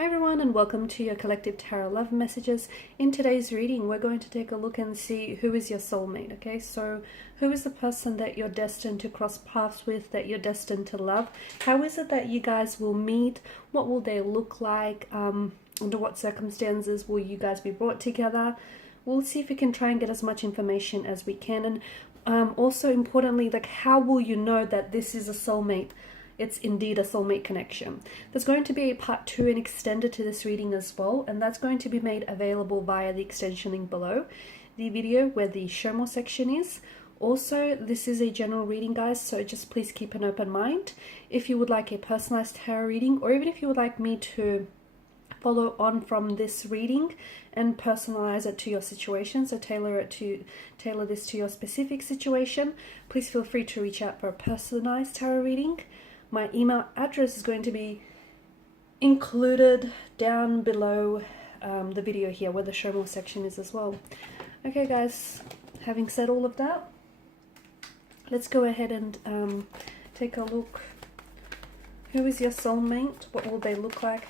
Hi everyone, and welcome to your collective tarot love messages. In today's reading, we're going to take a look and see who is your soulmate. Okay, so who is the person that you're destined to cross paths with, that you're destined to love? How is it that you guys will meet? What will they look like? Under what circumstances will you guys be brought together? We'll see if we can try and get as much information as we can. And also importantly, like, how will you know that this is a soulmate? It's indeed a soulmate connection. There's going to be a part 2 and extended to this reading as well, and that's going to be made available via the extension link below the video where the show more section is. Also, this is a general reading, guys, so just please keep an open mind. If you would like a personalized tarot reading, or even if you would like me to follow on from this reading and personalize it to your situation, so tailor this to your specific situation, please feel free to reach out for a personalized tarot reading. My email address is going to be included down below the video here where the show more section is as well. Okay guys, having said all of that, let's go ahead and take a look. Who is your soulmate? What will they look like?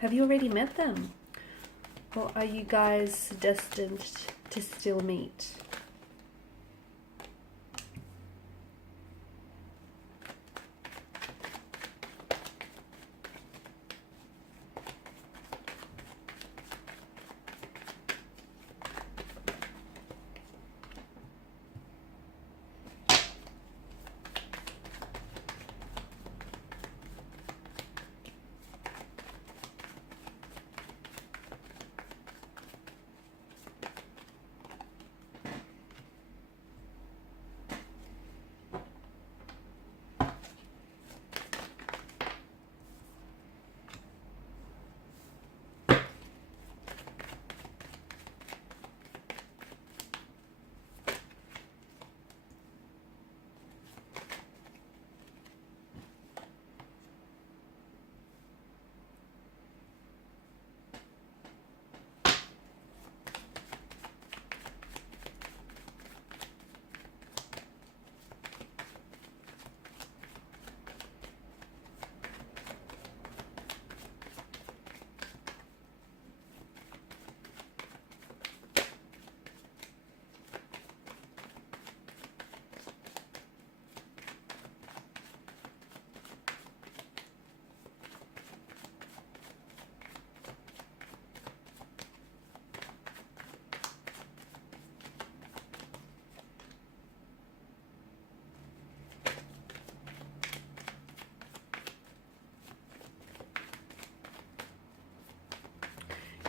Have you already met them? Or are you guys destined to still meet?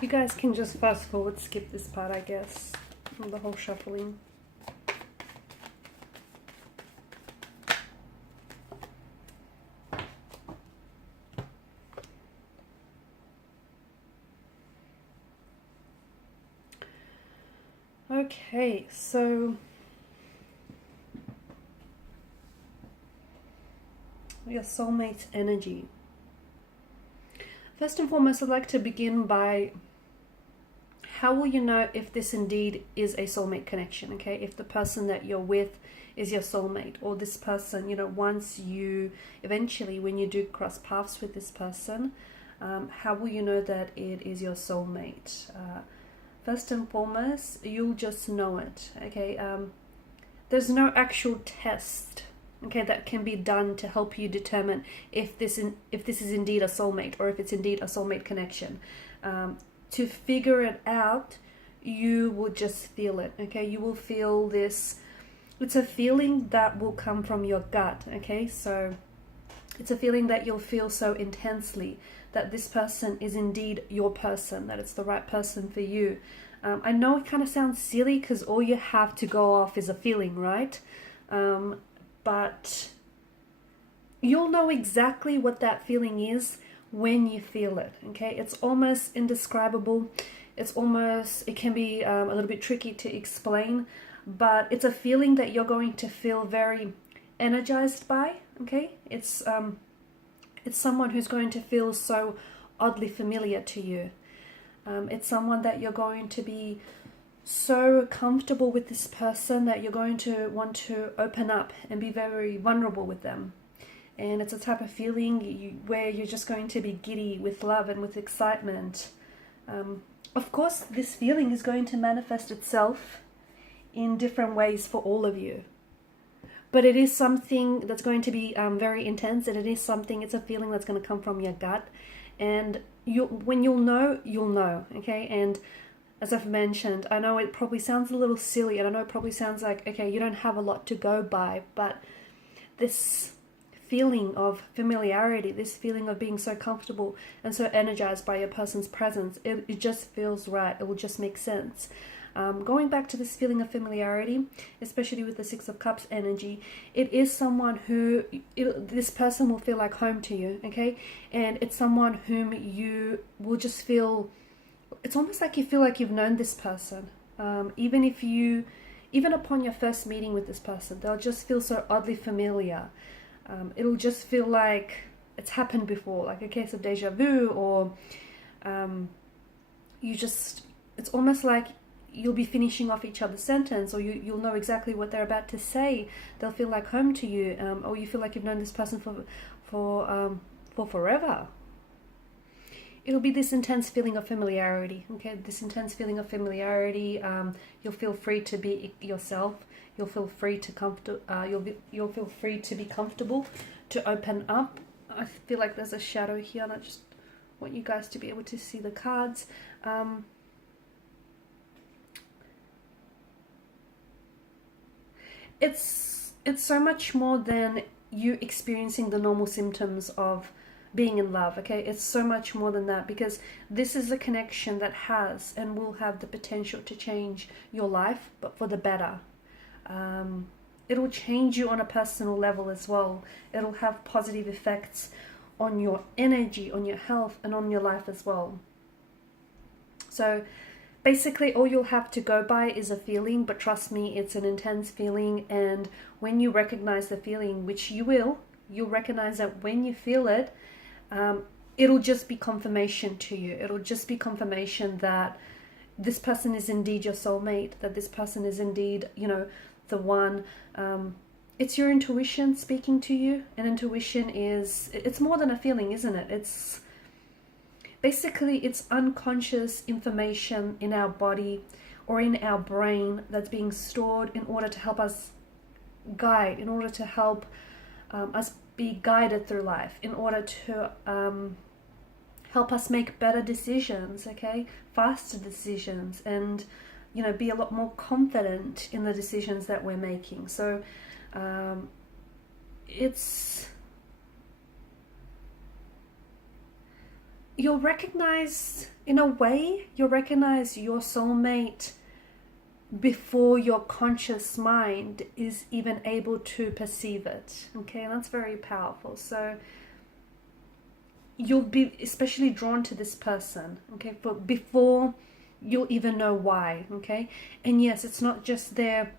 You guys can just fast forward, skip this part, I guess, the whole shuffling. Okay, so your soulmate's energy. First and foremost, I'd like to begin by, how will you know if this indeed is a soulmate connection, okay? If the person that you're with is your soulmate, or this person, you know, once you, eventually when you do cross paths with this person, how will you know that it is your soulmate? First and foremost, you'll just know it, okay? There's no actual test, okay, that can be done to help you determine if this is indeed a soulmate, or if it's indeed a soulmate connection. To figure it out, you will just feel it, okay? You will feel this. It's a feeling that will come from your gut, okay? So it's a feeling that you'll feel so intensely that this person is indeed your person, that it's the right person for you. I know it kind of sounds silly because all you have to go off is a feeling, right? But you'll know exactly what that feeling is when you feel it, okay? It's almost indescribable. It can be a little bit tricky to explain, but it's a feeling that you're going to feel very energized by, okay? It's someone who's going to feel so oddly familiar to you. It's someone that you're going to be so comfortable with this person that you're going to want to open up and be very vulnerable with them. And it's a type of feeling where you're just going to be giddy with love and with excitement. Of course, this feeling is going to manifest itself in different ways for all of you. But it is something that's going to be very intense, and it's a feeling that's going to come from your gut. And when you'll know, okay? And as I've mentioned, I know it probably sounds a little silly, and I know it probably sounds like, okay, you don't have a lot to go by, but this feeling of familiarity, this feeling of being so comfortable and so energized by your person's presence, it just feels right. It will just make sense. Going back to this feeling of familiarity, especially with the Six of Cups energy, it is someone who, this person will feel like home to you, okay? And it's someone whom you will just feel, it's almost like you feel like you've known this person. Even upon your first meeting with this person, they'll just feel so oddly familiar. It'll just feel like it's happened before, like a case of deja vu, or it's almost like you'll be finishing off each other's sentence, or you'll know exactly what they're about to say. They'll feel like home to you, or you feel like you've known this person for forever. It'll be this intense feeling of familiarity, okay? This intense feeling of familiarity. You'll feel free to be yourself. You'll feel free to you'll feel free to be comfortable, to open up. I feel like there's a shadow here, and I just want you guys to be able to see the cards. It's so much more than you experiencing the normal symptoms of being in love, okay? It's so much more than that, because this is a connection that has and will have the potential to change your life, but for the better. It'll change you on a personal level as well. It'll have positive effects on your energy, on your health, and on your life as well. So basically, all you'll have to go by is a feeling, but trust me, it's an intense feeling. And when you recognize the feeling, which you will, you'll recognize that when you feel it, it'll just be confirmation to you. It'll just be confirmation that this person is indeed your soulmate, that this person is indeed, the one. It's your intuition speaking to you. And intuition it's more than a feeling, isn't it? It's basically, it's unconscious information in our body or in our brain that's being stored in order to help us guide, in order to help us be guided through life, in order to help us make better decisions, okay? Faster decisions, and be a lot more confident in the decisions that we're making. So you'll recognize, in a way, you'll recognize your soulmate before your conscious mind is even able to perceive it, okay? And that's very powerful. So you'll be especially drawn to this person, okay, before you'll even know why, okay? And yes, it's not just their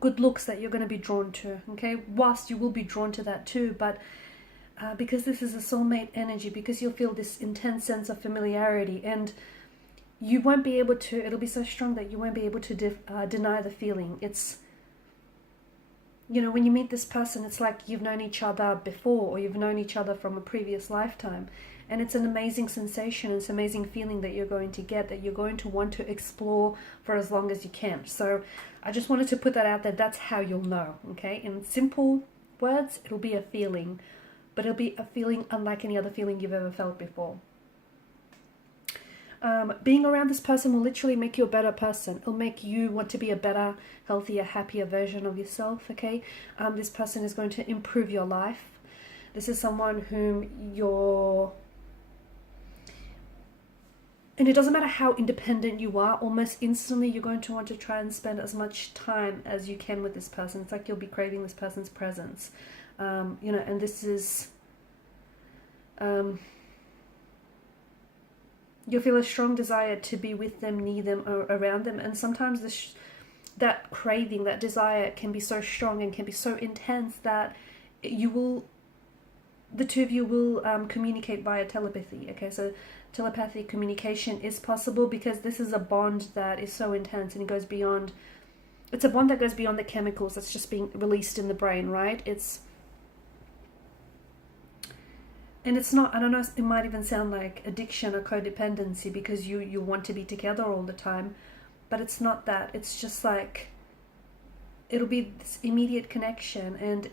good looks that you're going to be drawn to, okay? Whilst you will be drawn to that too, but because this is a soulmate energy, because you'll feel this intense sense of familiarity, and you won't be able to, it'll be so strong that you won't be able to deny the feeling. It's, when you meet this person, it's like you've known each other before, or you've known each other from a previous lifetime. And it's an amazing sensation, it's an amazing feeling that you're going to get, that you're going to want to explore for as long as you can. So I just wanted to put that out there. That's how you'll know, okay? In simple words, it'll be a feeling, but it'll be a feeling unlike any other feeling you've ever felt before. Being around this person will literally make you a better person. It'll make you want to be a better, healthier, happier version of yourself, okay? This person is going to improve your life. This is someone whom and it doesn't matter how independent you are, almost instantly you're going to want to try and spend as much time as you can with this person. It's like you'll be craving this person's presence. And this is... you'll feel a strong desire to be with them, near them, or around them. And sometimes that craving, that desire can be so strong and can be so intense that the two of you will communicate via telepathy. Okay, so telepathic communication is possible because this is a bond that is so intense, and it goes beyond... It's a bond that goes beyond the chemicals that's just being released in the brain, right? and it's not, I don't know, it might even sound like addiction or codependency because you want to be together all the time, but it's not that. It's just like, it'll be this immediate connection, and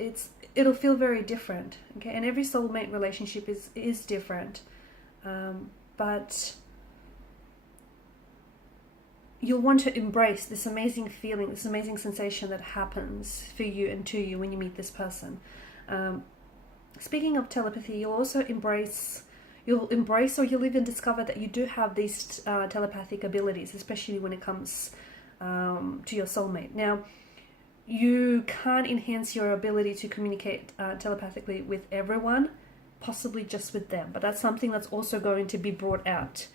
it'll feel very different, okay? And every soulmate relationship is different, but you'll want to embrace this amazing feeling, this amazing sensation that happens for you and to you when you meet this person. Speaking of telepathy, you'll embrace or you'll even discover that you do have these telepathic abilities, especially when it comes to your soulmate. Now, you can't enhance your ability to communicate telepathically with everyone, possibly just with them, but that's something that's also going to be brought out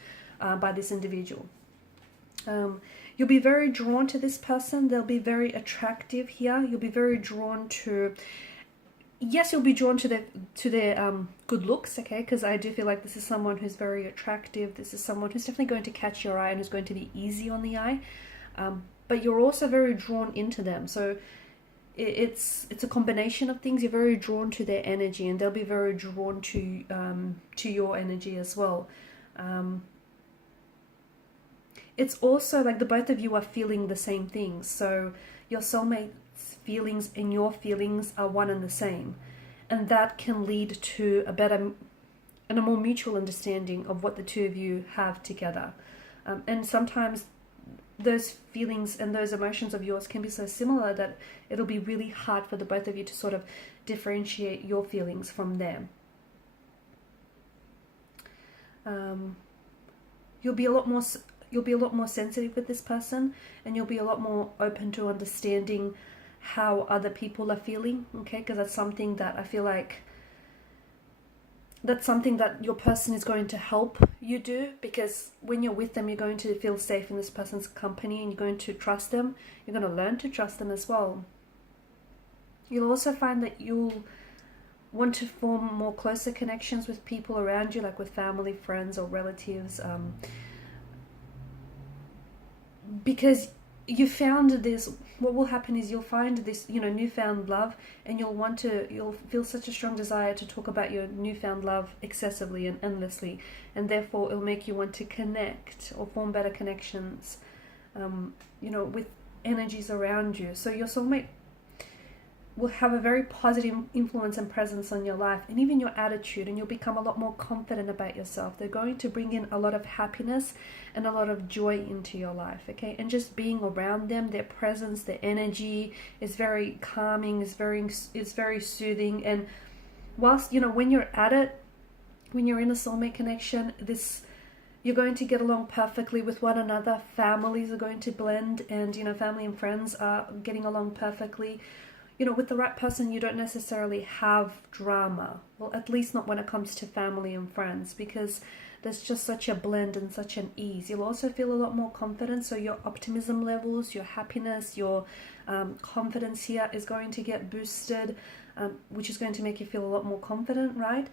by this individual. You'll be very drawn to this person. They'll be very attractive here. You'll be very drawn to, yes, you'll be drawn to their good looks, okay? Because I do feel like this is someone who's very attractive. This is someone who's definitely going to catch your eye and who's going to be easy on the eye. But you're also very drawn into them. So it's a combination of things. You're very drawn to their energy, and they'll be very drawn to your energy as well. It's also like the both of you are feeling the same things. So your soulmate's feelings and your feelings are one and the same. And that can lead to a better and a more mutual understanding of what the two of you have together. And sometimes those feelings and those emotions of yours can be so similar that it'll be really hard for the both of you to sort of differentiate your feelings from them. You'll be a lot more sensitive with this person, and you'll be a lot more open to understanding how other people are feeling, okay? Because that's something that I feel like that's something that your person is going to help you do, because when you're with them, you're going to feel safe in this person's company, and you're going to trust them. You're going to learn to trust them as well. You'll also find that you'll want to form more closer connections with people around you, like with family, friends, or relatives, because you found this. What will happen is you'll find this, newfound love, and you'll feel such a strong desire to talk about your newfound love excessively and endlessly, and therefore it'll make you want to connect or form better connections, with energies around you. So your soulmate will have a very positive influence and presence on your life, and even your attitude, and you'll become a lot more confident about yourself. They're going to bring in a lot of happiness and a lot of joy into your life, okay? And just being around them, their presence, their energy is very calming, is very soothing. And whilst, when you're at it, when you're in a soulmate connection, you're going to get along perfectly with one another. Families are going to blend, and, family and friends are getting along perfectly. With the right person, you don't necessarily have drama. Well, at least not when it comes to family and friends, because there's just such a blend and such an ease. You'll also feel a lot more confident, so your optimism levels, your happiness, your confidence here is going to get boosted, which is going to make you feel a lot more confident, right?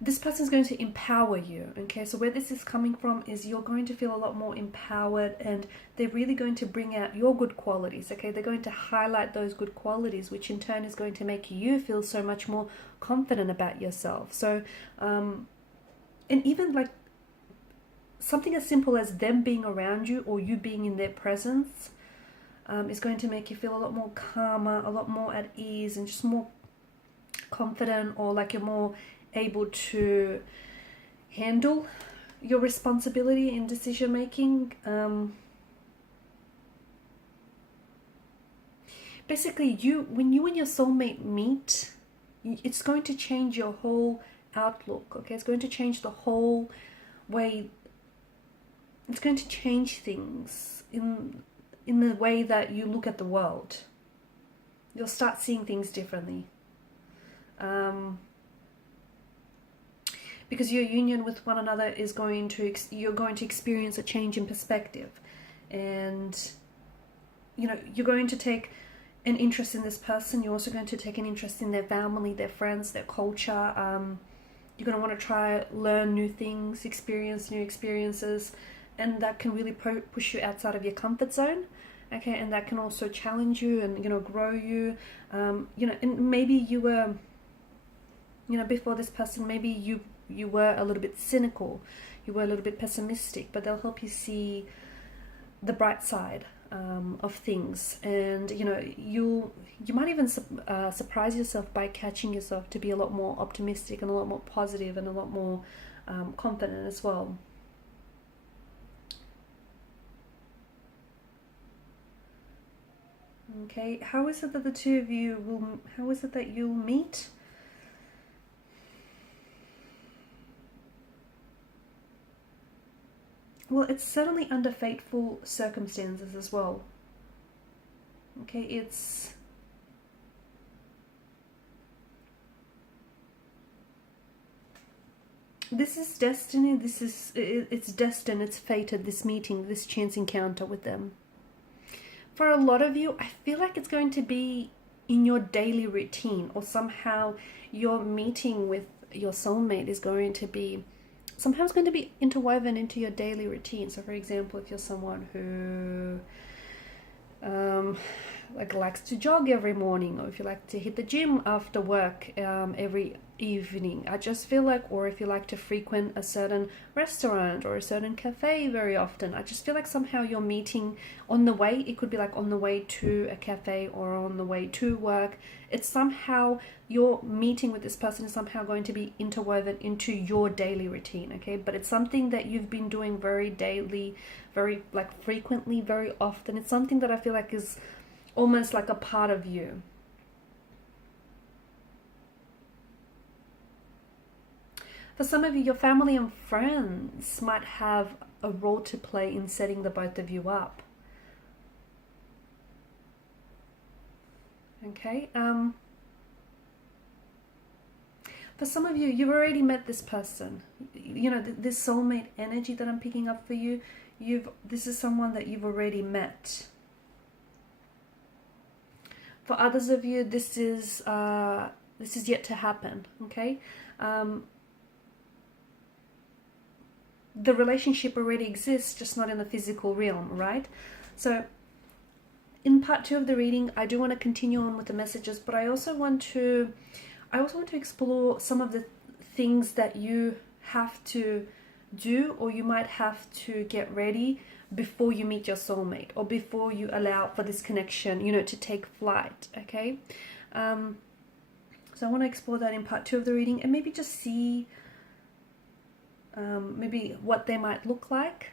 This person is going to empower you, okay? So where this is coming from is you're going to feel a lot more empowered, and they're really going to bring out your good qualities, okay? They're going to highlight those good qualities, which in turn is going to make you feel so much more confident about yourself. So, and even like something as simple as them being around you or you being in their presence is going to make you feel a lot more calmer, a lot more at ease, and just more confident, or like you're more able to handle your responsibility in decision making. Basically, when you and your soulmate meet, it's going to change your whole outlook, okay? It's going to change the whole way. It's going to change things in the way that you look at the world. You'll start seeing things differently. Because your union with one another is you're going to experience a change in perspective, and you're going to take an interest in this person. You're also going to take an interest in their family, their friends, their culture. You're going to want to learn new things, experience new experiences, and that can really push you outside of your comfort zone. okay, and that can also challenge you and, you know, grow you. You know, and maybe you were, you know, before this person, maybe you were a little bit cynical, you were a little bit pessimistic, but they'll help you see the bright side of things. And, you know, you might even surprise yourself by catching yourself to be a lot more optimistic and a lot more positive and a lot more confident as well. Okay, how is it that the two of you will, how is it that you'll meet? Well, it's certainly under fateful circumstances as well. Okay, this is destiny, it's destined, it's fated, this meeting, this chance encounter with them. For a lot of you, I feel like it's going to be in your daily routine, or somehow your meeting with your soulmate is going to be sometimes going to be interwoven into your daily routine. So for example, if you're someone who like likes to jog every morning, or if you like to hit the gym after work every evening, I just feel like, or if you like to frequent a certain restaurant or a certain cafe very often, I just feel like somehow you're meeting on the way. It could be like on the way to a cafe or on the way to work. It's somehow your meeting with this person is somehow going to be interwoven into your daily routine, okay? But it's something that you've been doing very daily, very like frequently, very often. It's something that I feel like is almost like a part of you. For some of you, your family and friends might have a role to play in setting the both of you up. Okay. For some of you, you've already met this person. You know, this soulmate energy that I'm picking up for you, this is someone that you've already met. For others of you, this is yet to happen. Okay. The relationship already exists, just not in the physical realm, right? So in part 2 of the reading, I do want to continue on with the messages, but I also want to explore some of the things that you have to do, or you might have to get ready before you meet your soulmate, or before you allow for this connection, you know, to take flight. Okay. So I want to explore that in part 2 of the reading, and maybe just see maybe what they might look like,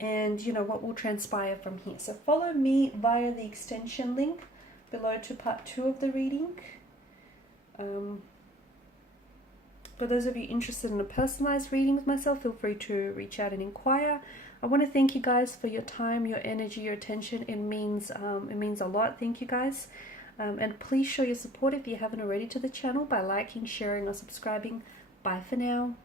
and you know what will transpire from here. So follow me via the extension link below to part 2 of the reading. For those of you interested in a personalized reading with myself, feel free to reach out and inquire. I want to thank you guys for your time, your energy, your attention. It means a lot. Thank you guys. And please show your support if you haven't already to the channel by liking, sharing, or subscribing. Bye for now.